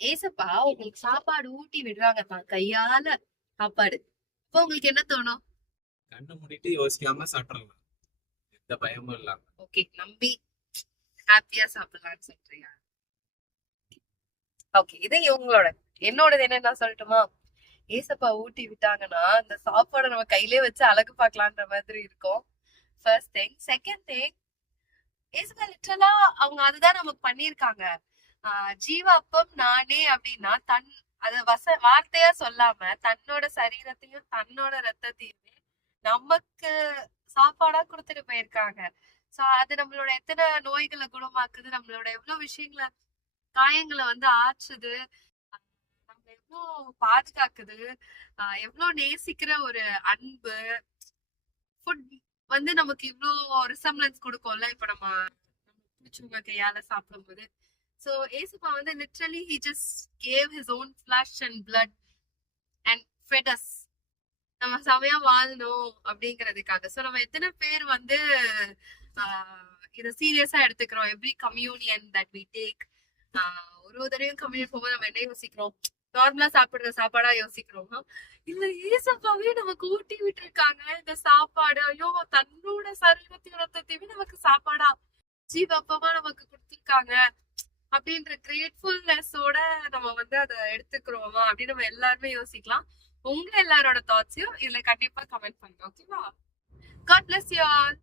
ஏசப்பா உங்களுக்கு சாப்பாடு ஊட்டி விடுறாங்க தான் கையால சாப்பாடு. இப்போ உங்களுக்கு என்ன தோணும்? கண்ணை மூடிட்டு யோசிக்காம சாப்பிடலாம், எந்த பயமும் இல்லாம. ஓகே, நம்பி ஹாப்பியா சாப்பிடலாம்னு சொல்றீங்க. ஓகே, இது இவங்களோட. என்னோடது என்னன்னா சொல்லட்டுமா? ஏசப்பா ஊட்டி விட்டாங்கன்னா அந்த சாப்பாடை நம்ம கையிலே வச்சு அழகு பார்க்கலான்ற மாதிரி இருக்கும். First thing. செகண்ட் திங், ஏசப்பா லிட்டரலா அவங்க அதுதான் நமக்கு பண்ணியிருக்காங்க. ஜீவாப்பம் நானே அப்படின்னா அத வார்த்தையா சொல்லாம தன்னோட சரீரத்தையும் தன்னோட ரத்தத்தையுமே நமக்கு சாப்பாடா கொடுத்துட்டு போயிருக்காங்க. சோ அது நம்மளோட எத்தனை நோய்களை குணமாக்குது, நம்மளோட எவ்வளவு விஷயங்களை, காயங்களை வந்து ஆற்றுது, நம்ம எவ்வளவு பாதுகாக்குது, எவ்வளவு நேசிக்கிற ஒரு அன்பு. ஃபுட் வந்து நமக்கு இவ்ளோ ரிசம்லன்ஸ் கொடுக்கும்ல. இப்ப நம்ம பிடிச்சவங்க கையால சாப்பிடும்போது. சோ ஏசப்பா வந்து literally he just gave his own flesh and blood and fed us. நம்ம செமையா வாழணும் அப்படிங்கிறதுக்காக. சோ நம்ம எத்தனை பேர் வந்து இதை சீரியஸா எடுத்துக்கிறோம்? Every communion that we take, ஒரு தடவையும் கம்யூனியன் போகும்போது நம்ம என்ன யோசிக்கிறோம்? நார்மலா சாப்பிடுற சாப்பாடா யோசிக்கிறோமா? இல்ல, ஏசப்பாவே நமக்கு ஊட்டி விட்டு இருக்காங்க இந்த சாப்பாடு. ஐயோ, தன்னோட சரீரத்தையும் ரத்தத்தையுமே நமக்கு சாப்பாடா ஜீவப்பமா நமக்கு கொடுத்திருக்காங்க அப்படின்ற கிரேட்ஃபுல்னஸோட நம்ம வந்து அதை எடுத்துக்கிறோமா அப்படின்னு நம்ம எல்லாருமே யோசிக்கலாம். உங்க எல்லாரோட தாட்ஸையும் இதுல கண்டிப்பா கமெண்ட் பண்ணுங்க. ஓகேவா? God bless you all.